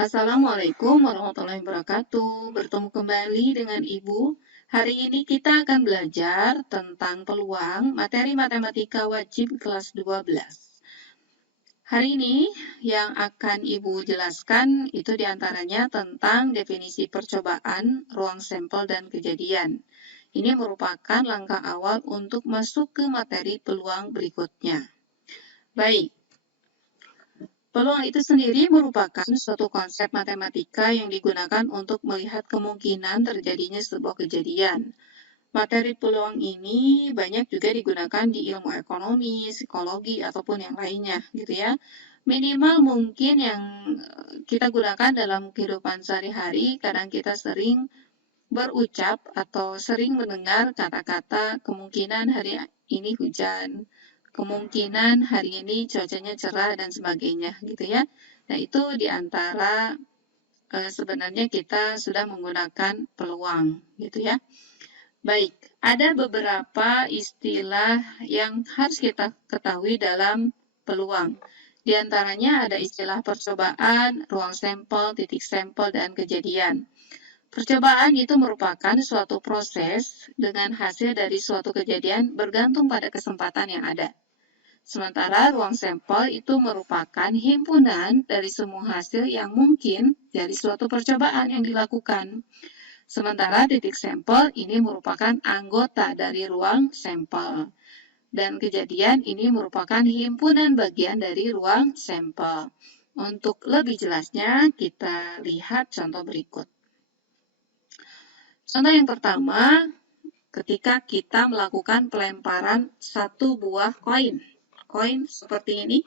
Assalamualaikum warahmatullahi wabarakatuh. Bertemu kembali dengan Ibu. Hari ini kita akan belajar tentang peluang materi matematika wajib kelas 12. Hari ini yang akan Ibu jelaskan itu diantaranya tentang definisi percobaan, ruang sampel, dan kejadian. Ini merupakan langkah awal untuk masuk ke materi peluang berikutnya. Baik. Peluang itu sendiri merupakan suatu konsep matematika yang digunakan untuk melihat kemungkinan terjadinya sebuah kejadian. Materi peluang ini banyak juga digunakan di ilmu ekonomi, psikologi, ataupun yang lainnya, gitu ya. Minimal mungkin yang kita gunakan dalam kehidupan sehari-hari, kadang kita sering berucap atau sering mendengar kata-kata kemungkinan hari ini hujan, kemungkinan hari ini cuacanya cerah, dan sebagainya, gitu ya. Nah, itu diantara sebenarnya kita sudah menggunakan peluang, gitu ya. Baik, ada beberapa istilah yang harus kita ketahui dalam peluang. Di antaranya ada istilah percobaan, ruang sampel, titik sampel, dan kejadian. Percobaan itu merupakan suatu proses dengan hasil dari suatu kejadian bergantung pada kesempatan yang ada. Sementara ruang sampel itu merupakan himpunan dari semua hasil yang mungkin dari suatu percobaan yang dilakukan. Sementara titik sampel ini merupakan anggota dari ruang sampel. Dan kejadian ini merupakan himpunan bagian dari ruang sampel. Untuk lebih jelasnya, kita lihat contoh berikut. Contoh yang pertama, ketika kita melakukan pelemparan satu buah koin. Koin seperti ini.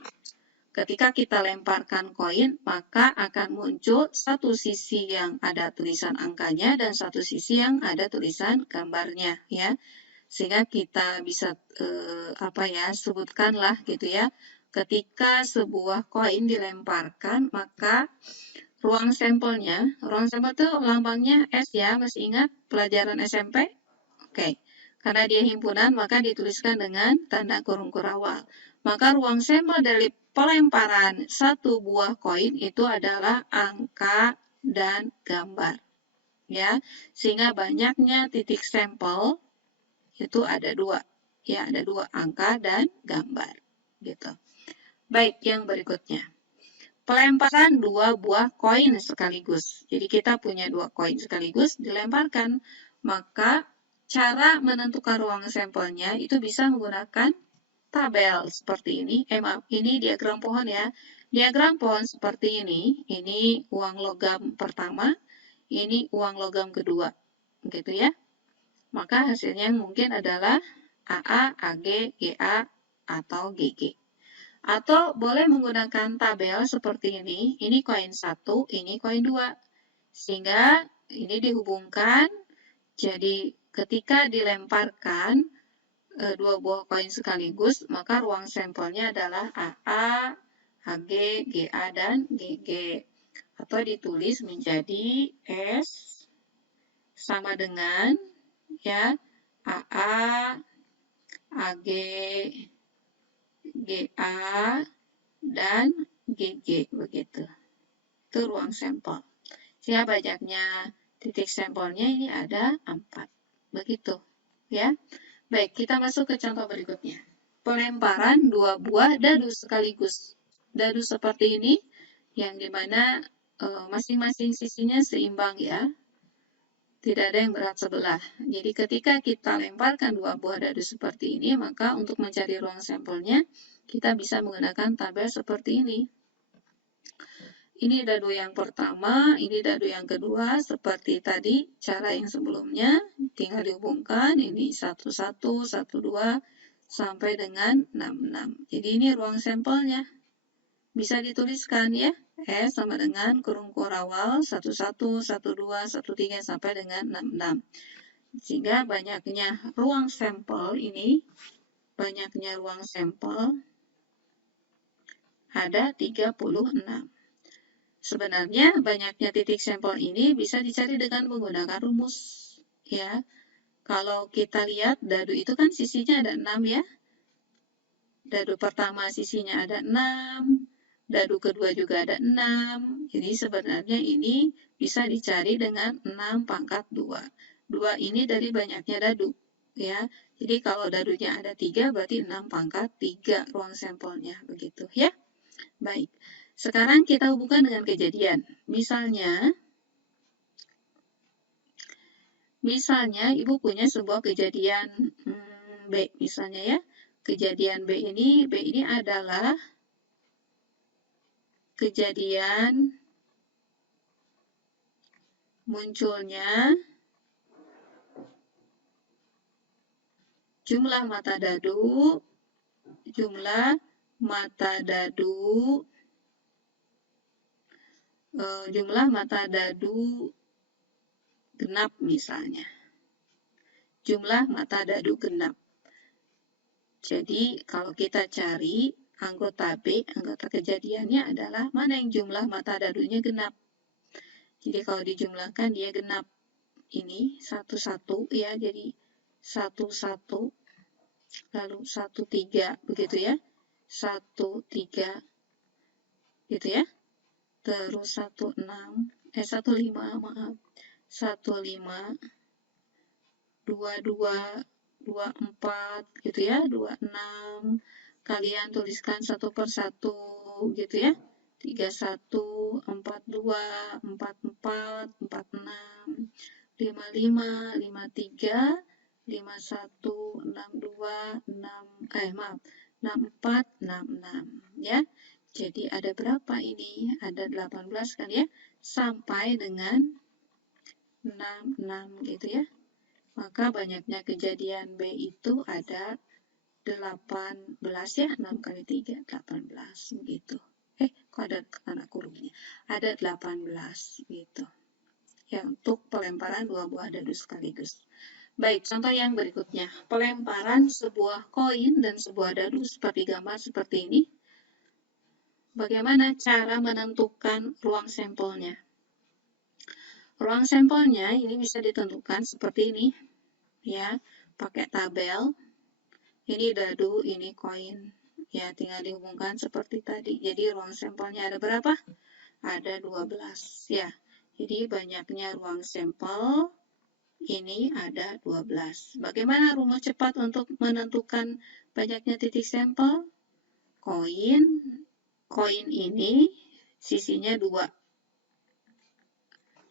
Ketika kita lemparkan koin, maka akan muncul satu sisi yang ada tulisan angkanya dan satu sisi yang ada tulisan gambarnya, ya. Sehingga kita bisa sebutkanlah gitu ya. Ketika sebuah koin dilemparkan, maka ruang sampel itu lambangnya S ya, masih ingat pelajaran SMP? Oke, karena dia himpunan maka dituliskan dengan tanda kurung kurawal. Maka ruang sampel dari pelemparan satu buah koin itu adalah angka dan gambar. Ya, sehingga banyaknya titik sampel itu ada dua. Ya, ada dua, angka dan gambar. Gitu. Baik, yang berikutnya. Pelemparan dua buah koin sekaligus. Jadi kita punya dua koin sekaligus dilemparkan. Maka cara menentukan ruang sampelnya itu bisa menggunakan tabel seperti ini. Maaf, ini diagram pohon ya. Diagram pohon seperti ini. Ini uang logam pertama, ini uang logam kedua. Gitu ya. Maka hasilnya mungkin adalah AA, AG, GA, atau GG. Atau boleh menggunakan tabel seperti ini koin 1, ini koin 2. Sehingga ini dihubungkan, jadi ketika dilemparkan dua buah koin sekaligus, maka ruang sampelnya adalah AA, AG, GA, dan GG. Atau ditulis menjadi S sama dengan ya AA, AG, GA, dan GG, begitu. Itu ruang sampel. Sehingga banyaknya titik sampelnya ini ada 4. Begitu, ya. Baik, kita masuk ke contoh berikutnya. Pelemparan dua buah dadu sekaligus. Dadu seperti ini, yang dimana masing-masing sisinya seimbang ya. Tidak ada yang berat sebelah. Jadi ketika kita lemparkan dua buah dadu seperti ini, maka untuk mencari ruang sampelnya, kita bisa menggunakan tabel seperti ini. Ini dadu yang pertama, ini dadu yang kedua, seperti tadi cara yang sebelumnya, tinggal dihubungkan, ini 1, 1, 1, 2, sampai dengan 6, 6. Jadi ini ruang sampelnya. Bisa dituliskan ya, S sama dengan kurung kurawal 1, 1, 1, 2, 1, 3, sampai dengan 6, 6. Sehingga banyaknya ruang sampel ini, ada 36. Sebenarnya banyaknya titik sampel ini bisa dicari dengan menggunakan rumus. Ya, kalau kita lihat dadu itu kan sisinya ada 6 ya. Dadu pertama sisinya ada 6, dadu kedua juga ada 6. Jadi sebenarnya ini bisa dicari dengan 6 pangkat 2. 2 ini dari banyaknya dadu, ya. Jadi kalau dadunya ada 3, berarti 6 pangkat 3 ruang sampelnya, begitu ya. Baik, sekarang kita hubungkan dengan kejadian. Misalnya Ibu punya sebuah kejadian B, misalnya ya. Kejadian B ini adalah kejadian munculnya jumlah mata dadu genap misalnya. Jumlah mata dadu genap. Jadi kalau kita cari anggota B, anggota kejadiannya adalah mana yang jumlah mata dadunya genap. Jadi kalau dijumlahkan dia genap. Ini 1-1 ya, jadi 1-1 lalu 1-3 begitu ya. 1-3 gitu ya. Terus 1-5 maaf. 1-5 2-2 24 gitu ya. 26 kalian tuliskan satu per satu gitu ya. 31 42 44 46 55 53 51 62 64 66 ya. Jadi ada berapa ini? Ada 18 kan ya? Sampai dengan 66 gitu ya. Maka banyaknya kejadian B itu ada 18 ya, 6 kali 3, 18 begitu. Kok ada tanda kurungnya? Ada 18 gitu. Ya, untuk pelemparan dua buah dadu sekaligus. Baik, contoh yang berikutnya. Pelemparan sebuah koin dan sebuah dadu seperti gambar seperti ini. Bagaimana cara menentukan ruang sampelnya? Ruang sampelnya ini bisa ditentukan seperti ini. Ya, pakai tabel. Ini dadu, ini koin. Ya, tinggal dihubungkan seperti tadi. Jadi ruang sampelnya ada berapa? Ada 12. Ya, jadi banyaknya ruang sampel ini ada 12. Bagaimana rumus cepat untuk menentukan banyaknya titik sampel? Koin ini sisinya 2.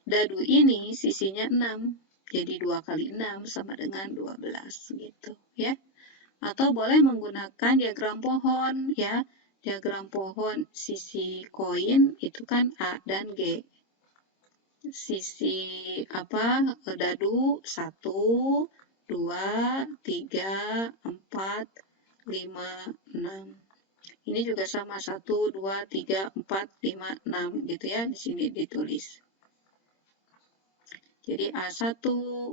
Dadu ini sisinya 6. Jadi 2 kali 6 sama dengan 12 gitu ya. Atau boleh menggunakan diagram pohon ya. Diagram pohon sisi koin itu kan A dan G. Sisi dadu 1, 2, 3, 4, 5, 6. Ini juga sama 1, 2, 3, 4, 5, 6 gitu ya. Di sini ditulis. Jadi A1,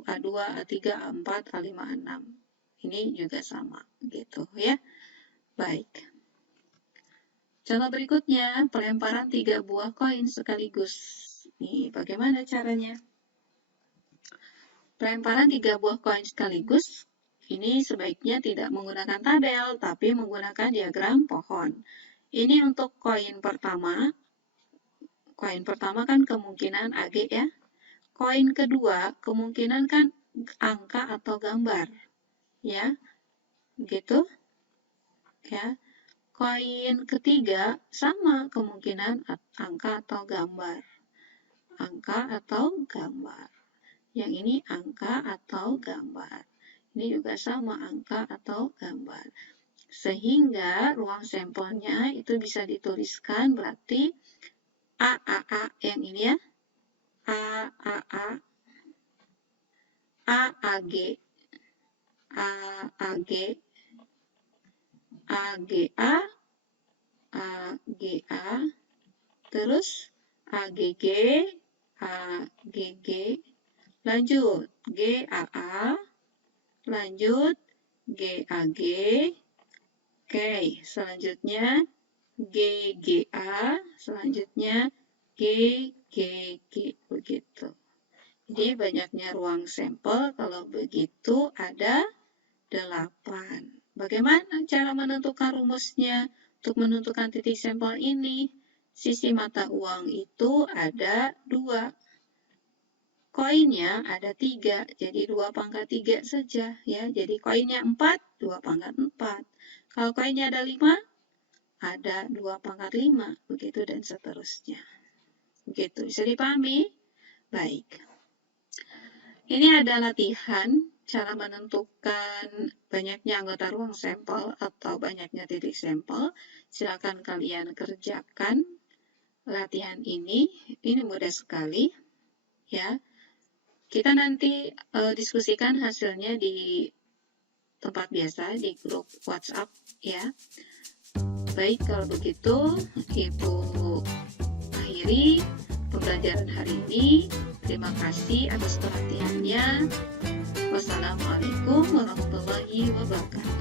A2, A3, A4, A5, A6. Ini juga sama gitu ya. Baik. Contoh berikutnya, pelemparan 3 buah koin sekaligus. Nih, bagaimana caranya? Pelemparan 3 buah koin sekaligus, ini sebaiknya tidak menggunakan tabel, tapi menggunakan diagram pohon. Ini untuk koin pertama. Koin pertama kan kemungkinan AG ya. Koin kedua kemungkinan kan angka atau gambar. Ya, gitu. Ya. Koin ketiga sama kemungkinan angka atau gambar. Angka atau gambar. Yang ini angka atau gambar. Ini juga sama angka atau gambar. Sehingga ruang sampelnya itu bisa dituliskan berarti AAA yang ini ya. AAA, AAG, AAG, AGA, AGA, terus AGG, AGG, lanjut GAA, lanjut GAG, oke, selanjutnya GGA, selanjutnya GGG, begitu. Jadi banyaknya ruang sampel, kalau begitu ada 8. Bagaimana cara menentukan rumusnya untuk menentukan titik sampel ini? Sisi mata uang itu ada 2. Koinnya ada 3, jadi 2/3 saja ya. Jadi koinnya 4, 2/4. Kalau koinnya ada 5, ada 2/5, begitu dan seterusnya. Begitu, bisa dipahami? Baik. Ini ada latihan cara menentukan banyaknya anggota ruang sampel atau banyaknya titik sampel. Silakan kalian kerjakan latihan ini. Ini mudah sekali ya. Kita nanti diskusikan hasilnya di tempat biasa di grup WhatsApp ya. Baik, kalau begitu Ibu akhiri pembelajaran hari ini. Terima kasih atas perhatiannya. Wassalamualaikum warahmatullahi wabarakatuh.